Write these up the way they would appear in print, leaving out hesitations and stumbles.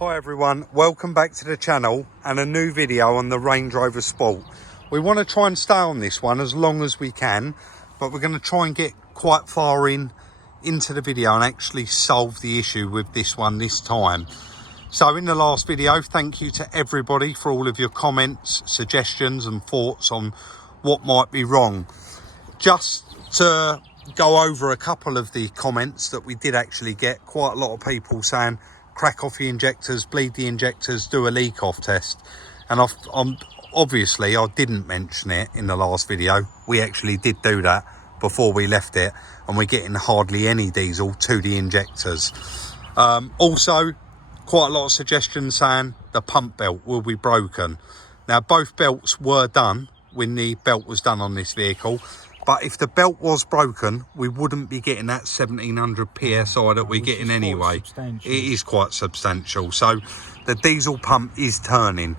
Hi everyone, welcome back to the channel and a new video on the Range Rover Sport. We want to try and stay on this one as long as we can, but we're going to try and get quite far into the video and actually solve the issue with this one this time. So in the last video, thank you to everybody for all of your comments, suggestions and thoughts on what might be wrong. Just to go over a couple of the comments that we did actually get, quite a lot of people saying crack off the injectors, bleed the injectors, do a leak off test. And obviously I didn't mention it in the last video. We actually did do that before we left it, and we're getting hardly any diesel to the injectors. Also, quite a lot of suggestions saying the pump belt will be broken. Now, both belts were done when the belt was done on this vehicle, but if the belt was broken, we wouldn't be getting that 1700 PSI that we're getting anyway. It is quite substantial. So the diesel pump is turning.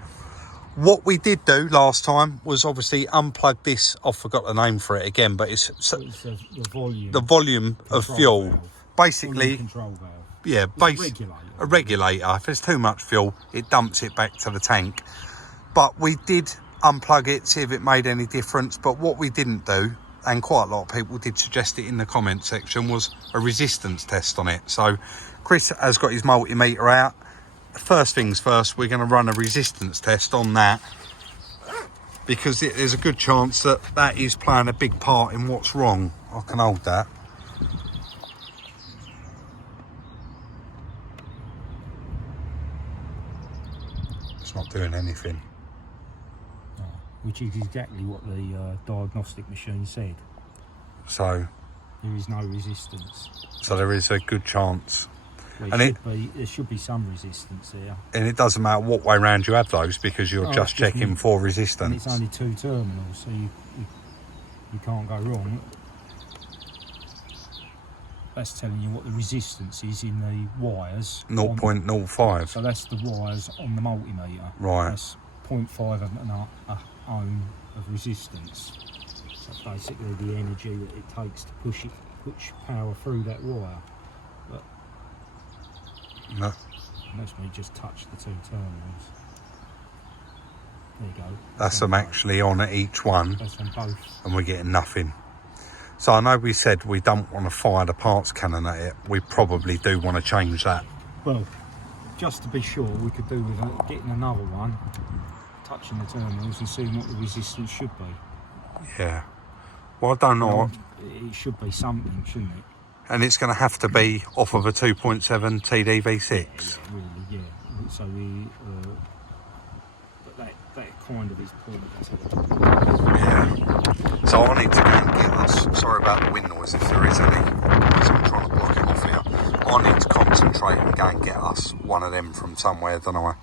What we did do last time was obviously unplug this. I forgot the name for it again, but it's the volume of fuel. Basically, control valve. Yeah, a regulator. If there's too much fuel, it dumps it back to the tank. But we did unplug it, see if it made any difference. But what we didn't do, and quite a lot of people did suggest it in the comment section, was a resistance test on it. So Chris has got his multimeter out. First things first, we're going to run a resistance test on that, because there's a good chance that that is playing a big part in what's wrong. I can hold that. It's not doing anything. Which is exactly what the diagnostic machine said. So there is no resistance. So there is a good chance. Well, there should be some resistance there. And it doesn't matter what way round you have those, because you're just checking for resistance. And it's only 2 terminals, so you can't go wrong. That's telling you what the resistance is in the wires. 0.05. So that's the wires on the multimeter. Right. That's 0.5 of an ohm of resistance. So basically the energy that it takes to push power through that wire. But no. Unless we just touch the 2 terminals. There you go. That's them actually on at each one. That's on both. And we're getting nothing. So I know we said we don't want to fire the parts cannon at it. We probably do want to change that. Well, just to be sure, we could do with getting another one, touching the terminals and seeing what the resistance should be. Yeah. Well, I don't know. It should be something, shouldn't it? And it's going to have to be off of a 2.7 TD V6. Yeah, really, yeah. So but that kind of is pointless. Yeah. So I need to go and get us. Sorry about the wind noise if there is any, because I'm trying to block it off here. I need to concentrate and go and get us one of them from somewhere, don't I?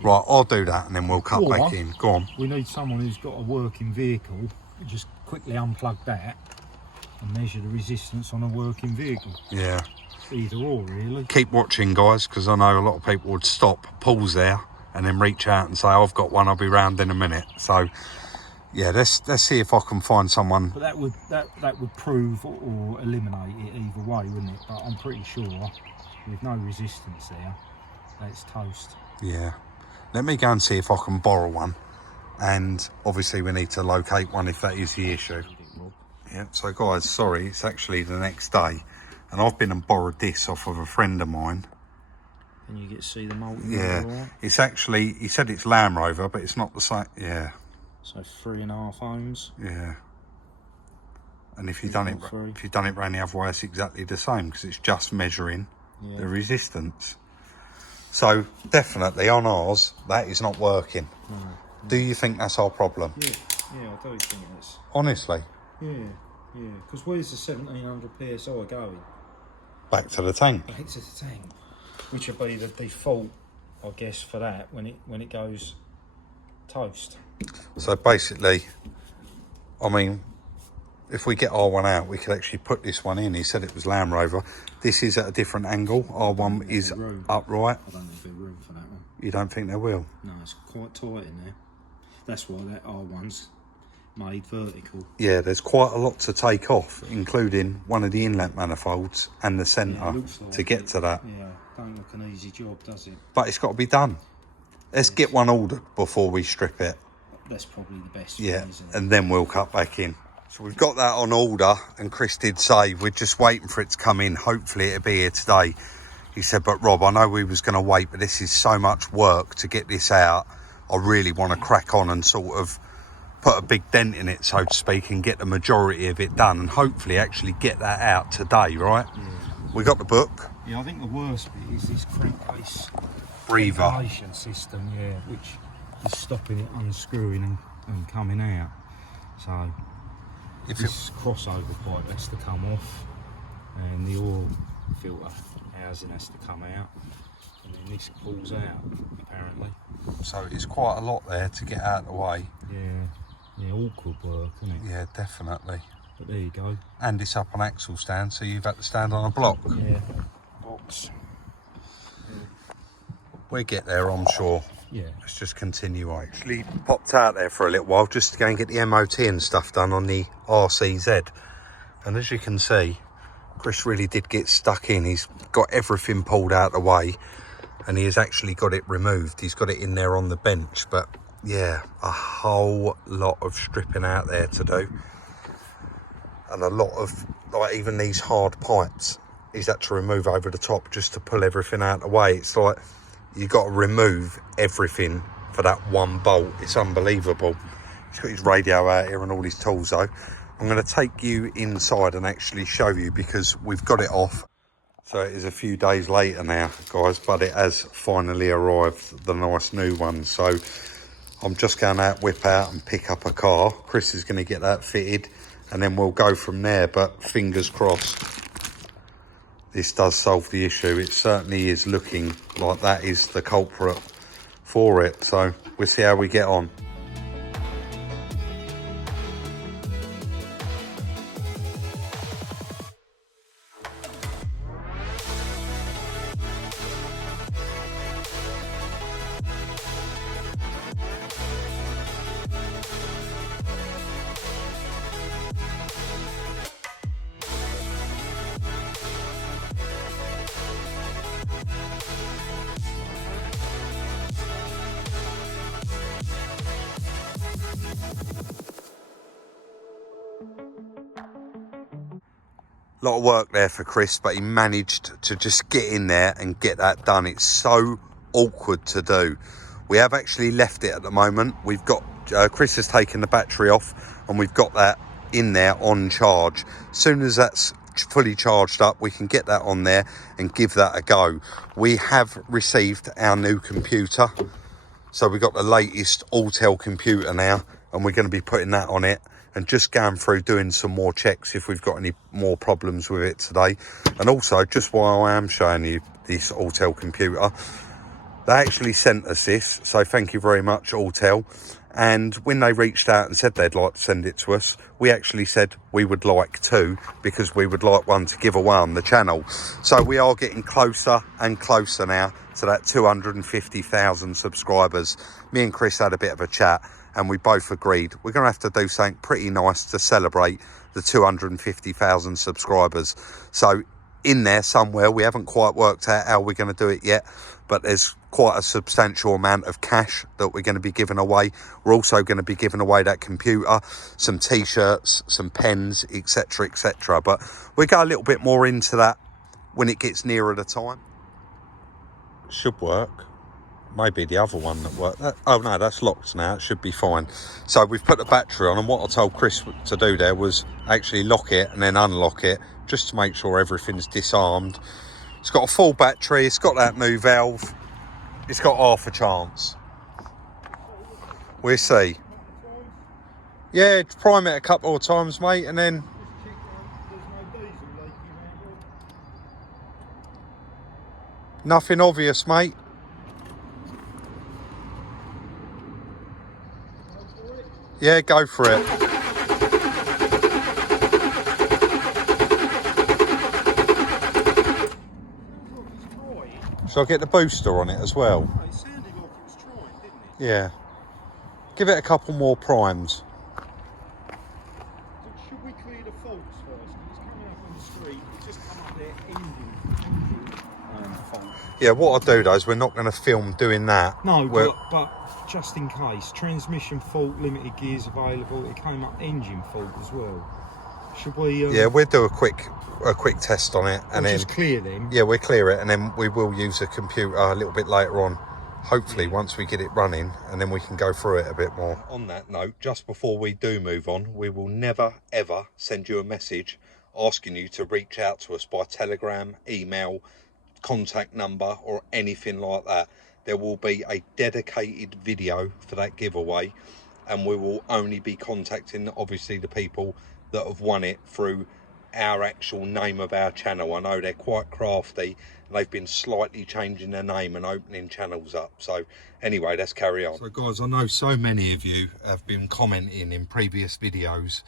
Right, I'll do that and then we'll cut back in. Go on. We need someone who's got a working vehicle. Just quickly unplug that and measure the resistance on a working vehicle. Yeah. Either or, really. Keep watching, guys, because I know a lot of people would stop, pause there, and then reach out and say, I've got one, I'll be round in a minute. So, yeah, let's see if I can find someone. But that would prove or eliminate it either way, wouldn't it? But I'm pretty sure with no resistance there, that's toast. Yeah. Let me go and see if I can borrow one. And obviously we need to locate one if that is the issue. Yeah, so guys, sorry, it's actually the next day. And I've been and borrowed this off of a friend of mine. And you get to see the multimeter. Yeah, right? It's actually, he said it's Land Rover, but it's not the same. Yeah. So 3.5 ohms. Yeah. And if you've done it round the other way, it's exactly the same, because it's just measuring the resistance. So definitely on ours, that is not working. No. Do you think that's our problem? Yeah, I do think it's. Honestly? Yeah. Because where's the 1700 PSI going? Back to the tank. Back to the tank. Which would be the default, I guess, for that when it goes toast. So basically, I mean, if we get R1 out, we could actually put this one in. He said it was Land Rover. This is at a different angle. R1 is upright. I don't think there'll be room for that one. You don't think there will? No, it's quite tight in there. That's why that R1's made vertical. Yeah, there's quite a lot to take off, including one of the inlet manifolds and the centre to get to that. Yeah, I don't look an easy job, does it? But it's got to be done. Let's get one ordered before we strip it. That's probably the best Yeah, way, isn't it? and then we'll cut back in. So we've got that on order, and Chris did say we're just waiting for it to come in. Hopefully it'll be here today. He said, but Rob, I know we was going to wait, but this is so much work to get this out. I really want to crack on and sort of put a big dent in it, so to speak, and get the majority of it done, and hopefully actually get that out today, right? Yeah. We got the book. Yeah, I think the worst bit is this crankcase breather ventilation system, yeah, which is stopping it unscrewing and coming out. So if this crossover pipe has to come off, and the oil filter housing has to come out, and then this pulls out apparently. So it's quite a lot there to get out of the way. Yeah, awkward work, isn't it? Yeah, definitely. But there you go. And it's up on axle stand, so you've had to stand on a block. Yeah, box. We'll get there, I'm sure. Yeah. Let's just continue. I actually popped out there for a little while just to go and get the MOT and stuff done on the RCZ. And as you can see, Chris really did get stuck in. He's got everything pulled out of the way, and he has actually got it removed. He's got it in there on the bench, but yeah, a whole lot of stripping out there to do. And a lot of, like, even these hard pipes, he's had to remove over the top just to pull everything out of the way. It's like, you got to remove everything for that one bolt. It's unbelievable. He's got his radio out here and all his tools though. I'm going to take you inside and actually show you, because we've got it off. So it is a few days later now, guys, but it has finally arrived, the nice new one. So I'm just going to whip out and pick up a car. Chris is going to get that fitted, and then we'll go from there. But fingers crossed, this does solve the issue. It certainly is looking like that is the culprit for it. So we'll see how we get on. Lot of work there for Chris, but he managed to just get in there and get that done. It's so awkward to do. We have actually left it at the moment. We've got Chris has taken the battery off, and we've got that in there on charge. As soon as that's fully charged up, we can get that on there and give that a go. We have received our new computer, so we've got the latest Autel computer now, and we're going to be putting that on it and just going through doing some more checks if we've got any more problems with it today. And also, just while I am showing you this Autel computer, they actually sent us this, so thank you very much, Autel. And when they reached out and said they'd like to send it to us, we actually said we would like to, because we would like one to give away on the channel. So we are getting closer and closer now to that 250,000 subscribers. Me and Chris had a bit of a chat, and we both agreed we're going to have to do something pretty nice to celebrate the 250,000 subscribers. So in there somewhere, we haven't quite worked out how we're going to do it yet, but there's quite a substantial amount of cash that we're going to be giving away. We're also going to be giving away that computer, some t-shirts, some pens, etc, etc. But we'll go a little bit more into that when it gets nearer the time. Should work. Maybe the other one that worked. Oh no, that's locked now. It should be fine. So we've put the battery on, and what I told Chris to do there was actually lock it and then unlock it, just to make sure everything's disarmed. It's got a full battery. It's got that new valve. It's got half a chance. We'll see. Yeah, prime it a couple of times, mate, and then nothing obvious, mate. Yeah, go for it. Shall I get the booster on it as well? It sounded like it was trying, didn't it? Yeah. Give it a couple more primes. Should we clear the faults first? It's coming up on the street. It's just come up there, engine. fault. Yeah, what I'll do though is we're not going to film doing that. No, but just in case, transmission fault, limited gears available. It came up engine fault as well. Should we? Yeah, we'll do a quick test on it, and then just clear them. Yeah, we'll clear it, and then we will use a computer a little bit later on. Hopefully, once we get it running, and then we can go through it a bit more. On that note, just before we do move on, we will never ever send you a message asking you to reach out to us by telegram, email, contact number, or anything like that. There will be a dedicated video for that giveaway, and we will only be contacting obviously the people that have won it through our actual name of our channel. I know they're quite crafty, and they've been slightly changing their name and opening channels up. So anyway, let's carry on. So guys, I know so many of you have been commenting in previous videos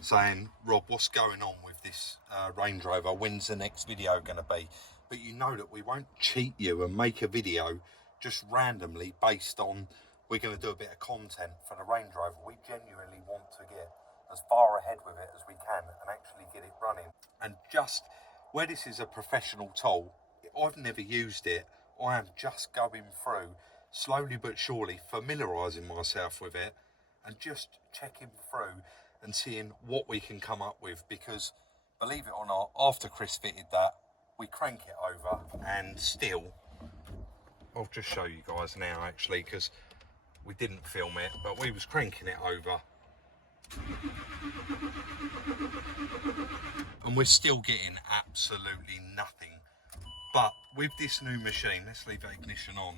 saying, Rob, what's going on with this Range Rover? When's the next video going to be? But you know that we won't cheat you and make a video just randomly based on we're going to do a bit of content for the Range Rover. We genuinely want to get as far ahead with it as we can and actually get it running. And just where this is a professional tool, I've never used it. I am just going through slowly but surely, familiarising myself with it and just checking through and seeing what we can come up with, because believe it or not, after Chris fitted that, we crank it over and still, I'll just show you guys now actually, because we didn't film it, but we was cranking it over and we're still getting absolutely nothing. But with this new machine, let's leave the ignition on,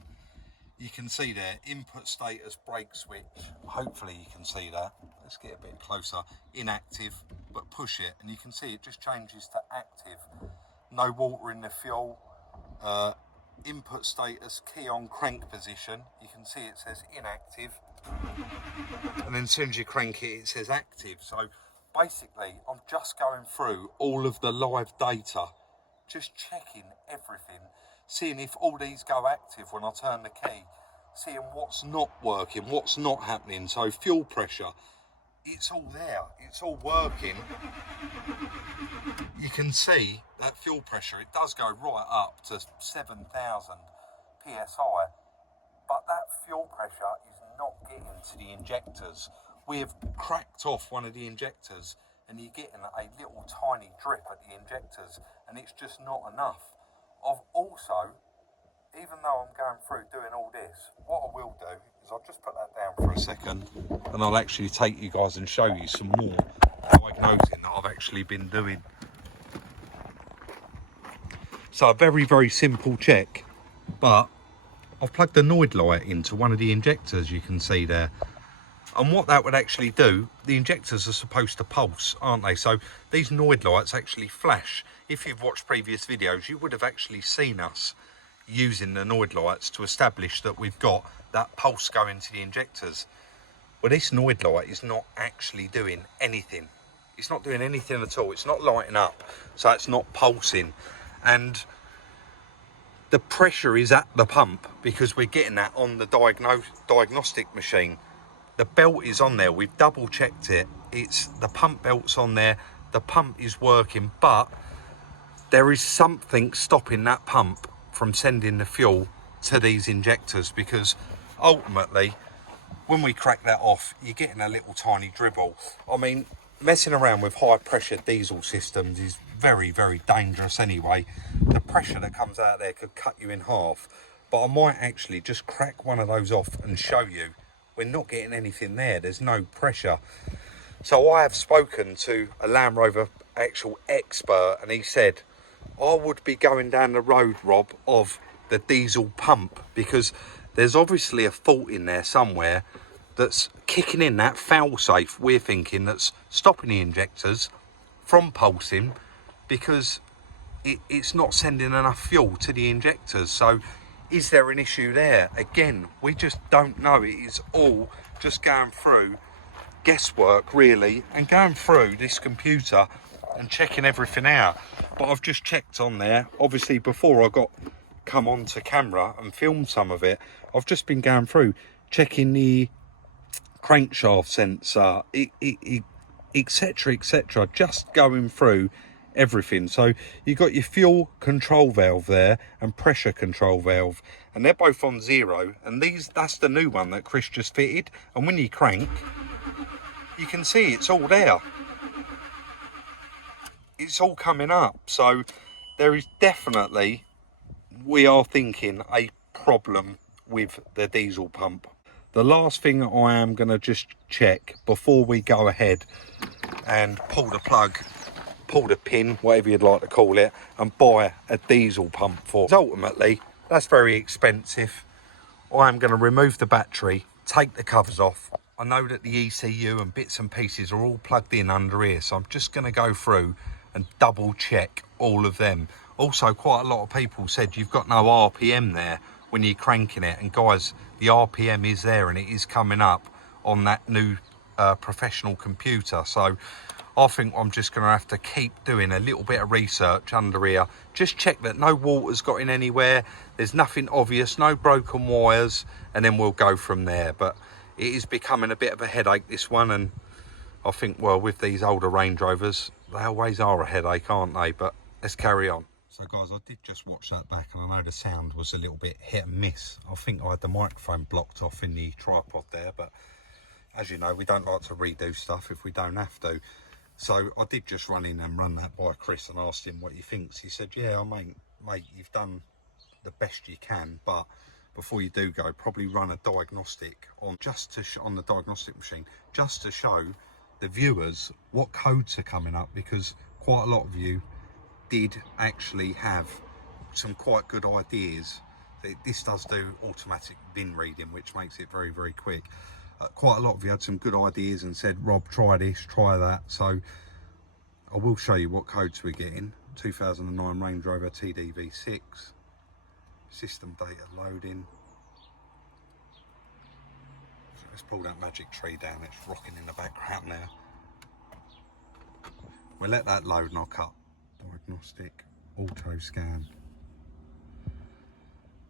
you can see there, input status, brake switch, hopefully you can see that, let's get a bit closer, inactive, but push it and you can see it just changes to active. No water in the fuel, input status, key on crank position, you can see it says inactive, and then as soon as you crank it, it says active. So basically I'm just going through all of the live data, just checking everything, seeing if all these go active when I turn the key, seeing what's not working, what's not happening. So fuel pressure, it's all there, it's all working. You can see that fuel pressure, it does go right up to 7,000 psi, but that fuel pressure is not getting to the injectors. We have cracked off one of the injectors and you're getting a little tiny drip at the injectors, and it's just not enough. I've also, even though I'm going through doing all this, what I will do is I'll just put that down for a second and I'll actually take you guys and show you some more diagnosing that I've actually been doing. So a very, very simple check, but I've plugged a Noid light into one of the injectors, you can see there. And what that would actually do, the injectors are supposed to pulse, aren't they? So these Noid lights actually flash. If you've watched previous videos, you would have actually seen us using the Noid lights to establish that we've got that pulse going to the injectors. Well, this Noid light is not actually doing anything. It's not doing anything at all. It's not lighting up, so it's not pulsing. And the pressure is at the pump because we're getting that on the diagnostic machine. The belt is on there, we've double checked it, it's the pump belt's on there, the pump is working, but there is something stopping that pump from sending the fuel to these injectors, because ultimately when we crack that off, you're getting a little tiny dribble. I mean, messing around with high pressure diesel systems is very, very dangerous anyway. The pressure that comes out there could cut you in half, but I might actually just crack one of those off and show you. We're not getting anything there, there's no pressure. So I have spoken to a Land Rover actual expert, and he said I would be going down the road, Rob, of the diesel pump, because there's obviously a fault in there somewhere that's kicking in that fail safe, we're thinking, that's stopping the injectors from pulsing, because it's not sending enough fuel to the injectors. So is there an issue there? Again, we just don't know. It is all just going through guesswork really, and going through this computer and checking everything out. But I've just checked on there, obviously before I come onto camera and filmed some of it, I've just been going through checking the crankshaft sensor, etc, just going through everything. So you've got your fuel control valve there and pressure control valve, and they're both on 0, and that's the new one that Chris just fitted, and when you crank you can see it's all there, it's all coming up. So there is definitely, we are thinking, a problem with the diesel pump. The last thing I am going to just check before we go ahead and pull the plug, pull the pin, whatever you'd like to call it, and buy a diesel pump for. Ultimately, that's very expensive. I am going to remove the battery, take the covers off. I know that the ECU and bits and pieces are all plugged in under here, so I'm just going to go through and double check all of them. Also, quite a lot of people said you've got no RPM there when you're cranking it, and guys, the RPM is there and it is coming up on that new professional computer. So I think I'm just going to have to keep doing a little bit of research under here, just check that no water's got in anywhere, there's nothing obvious, no broken wires, and then we'll go from there. But it is becoming a bit of a headache, this one, and I think, well, with these older Range Rovers, they always are a headache, aren't they? But let's carry on. So guys, I did just watch that back, and I know the sound was a little bit hit and miss. I think I had the microphone blocked off in the tripod there, but as you know, we don't like to redo stuff if we don't have to. So I did just run in and run that by Chris and asked him what he thinks. He said, yeah, mate, you've done the best you can, but before you do go, probably run a diagnostic on on the diagnostic machine, just to show the viewers what codes are coming up, because quite a lot of you did actually have some quite good ideas. This does do automatic VIN reading, which makes it very, very quick. Quite a lot of you had some good ideas and said, Rob, try this, try that. So I will show you what codes we're getting. 2009 Range Rover TDV6, system data loading. Let's pull that magic tree down, it's rocking in the background now. We'll let that load and I'll cut. Diagnostic, auto scan.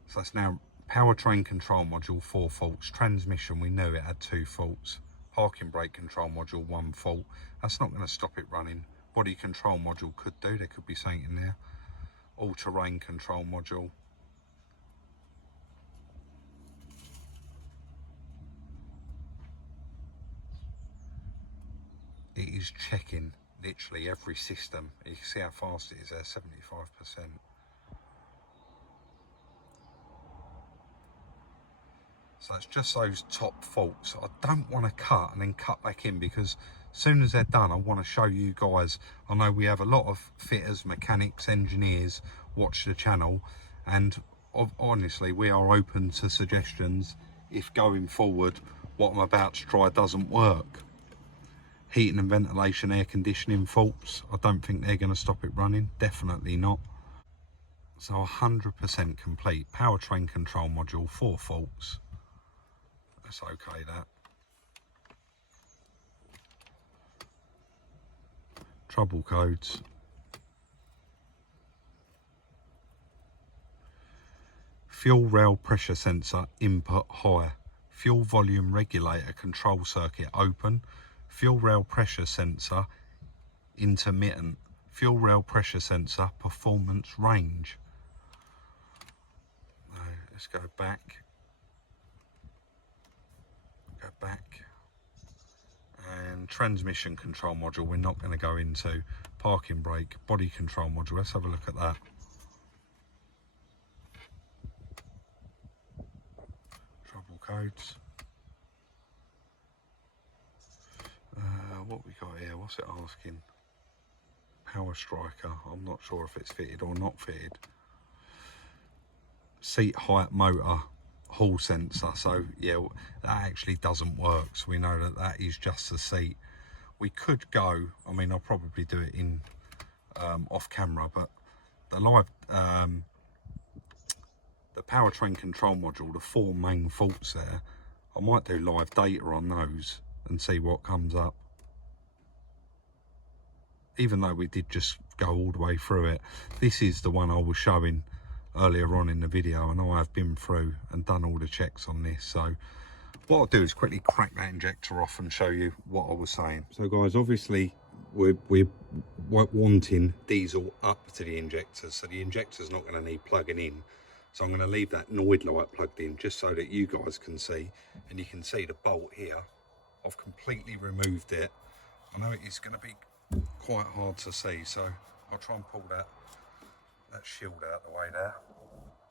So it's now powertrain control module, 4 faults. Transmission, we knew it had 2 faults. Parking brake control module, 1 fault. That's not going to stop it running. Body control module could do, there could be something in there. All-terrain control module. It is checking literally every system. You can see how fast it is there, 75%. So it's just those top faults. I don't want to cut and then cut back in, because as soon as they're done, I want to show you guys. I know we have a lot of fitters, mechanics, engineers watch the channel, and honestly, we are open to suggestions if going forward what I'm about to try doesn't work. Heating and ventilation, air conditioning faults, I don't think they're going to stop it running, definitely not. So 100% complete. Powertrain control module, 4 faults. That's okay, that. Trouble codes. Fuel rail pressure sensor input high. Fuel volume regulator control circuit open. Fuel rail pressure sensor intermittent. Fuel rail pressure sensor performance range. Let's go back. Go back. And transmission control module we're not going to go into. Parking brake, body control module, let's have a look at that. Trouble codes. What we got here, what's it asking? Power striker, I'm not sure if it's fitted or not fitted. Seat height motor, hall sensor, so yeah, that actually doesn't work, so we know that that is just the seat. We could go, I mean, I'll probably do it in off camera, but the live the powertrain control module, the 4 main faults there, I might do live data on those and see what comes up. Even though we did just go all the way through it, this is the one I was showing earlier on in the video, and I have been through and done all the checks on this. So what I'll do is quickly crack that injector off and show you what I was saying. So guys, obviously we're wanting diesel up to the injectors, so the injector's not going to need plugging in. So I'm going to leave that Noid light plugged in just so that you guys can see, and you can see the bolt here. I've completely removed it. I know it is going to be quite hard to see, so I'll try and pull that shield out the way there.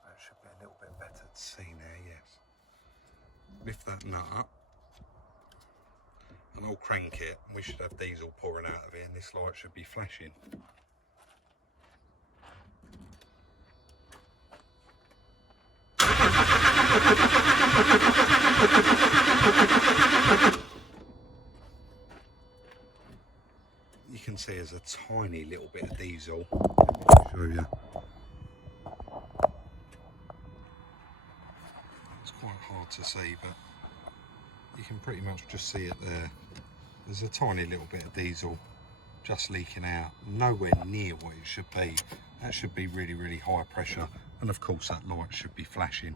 That should be a little bit better to see now, yes. Lift that nut up, and I'll crank it, and we should have diesel pouring out of it, and this light should be flashing. You can see there's a tiny little bit of diesel. Let me show you. It's quite hard to see, but you can pretty much just see it there. There's a tiny little bit of diesel just leaking out, nowhere near what it should be. That should be really, really high pressure, and of course that light should be flashing.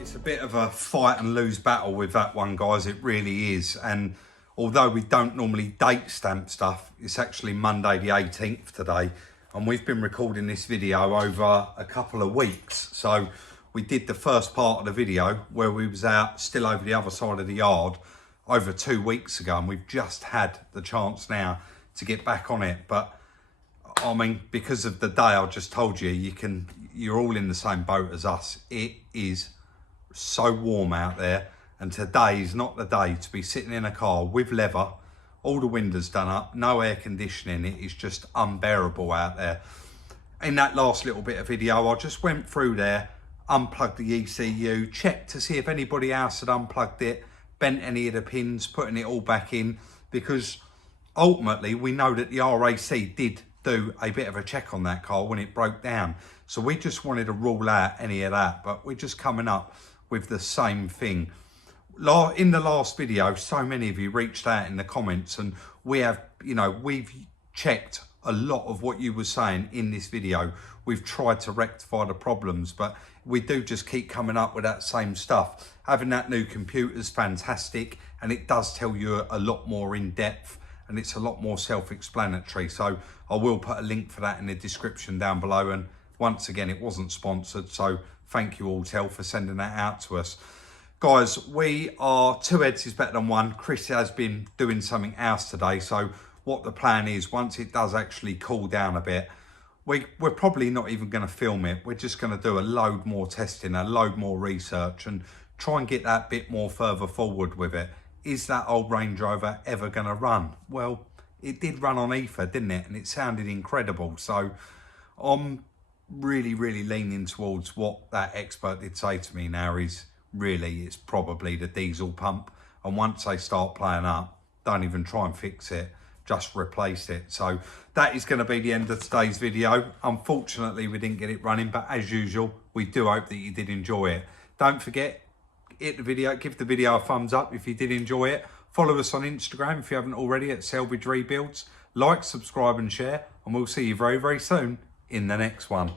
It's a bit of a fight and lose battle with that one, guys, it really is. And although we don't normally date stamp stuff, it's actually Monday the 18th today, and we've been recording this video over a couple of weeks. So we did the first part of the video where we was out still over the other side of the yard over 2 weeks ago, and we've just had the chance now to get back on it. But I mean, because of the day I just told you, you're all in the same boat as us. It is so warm out there, and today is not the day to be sitting in a car with leather, all the windows done up, no air conditioning. It is just unbearable out there. In that last little bit of video, I just went through there, unplugged the ECU, checked to see if anybody else had unplugged it, bent any of the pins, putting it all back in, because ultimately we know that the RAC did do a bit of a check on that car when it broke down. So we just wanted to rule out any of that, but we're just coming up with the same thing. In the last video, so many of you reached out in the comments, and we have, we've checked a lot of what you were saying in this video. We've tried to rectify the problems, but we do just keep coming up with that same stuff. Having that new computer is fantastic, and it does tell you a lot more in depth, and it's a lot more self-explanatory. So I will put a link for that in the description down below. And once again, it wasn't sponsored, so thank you Autel for sending that out to us. Guys, we are two heads is better than one. Chris has been doing something else today, so what the plan is, once it does actually cool down a bit, we're probably not even going to film it. We're just going to do a load more testing, a load more research, and try and get that bit more further forward with it. Is that old Range Rover ever going to run? Well, it did run on ether, didn't it? And it sounded incredible. So I'm really, really leaning towards what that expert did say to me now is really, it's probably the diesel pump. And once they start playing up, don't even try and fix it, just replace it. So that is going to be the end of today's video. Unfortunately, we didn't get it running, but as usual, we do hope that you did enjoy it. Don't forget, hit the video, give the video a thumbs up if you did enjoy it. Follow us on Instagram if you haven't already at Selvage Rebuilds. Like, subscribe and share, and we'll see you very, very soon in the next one.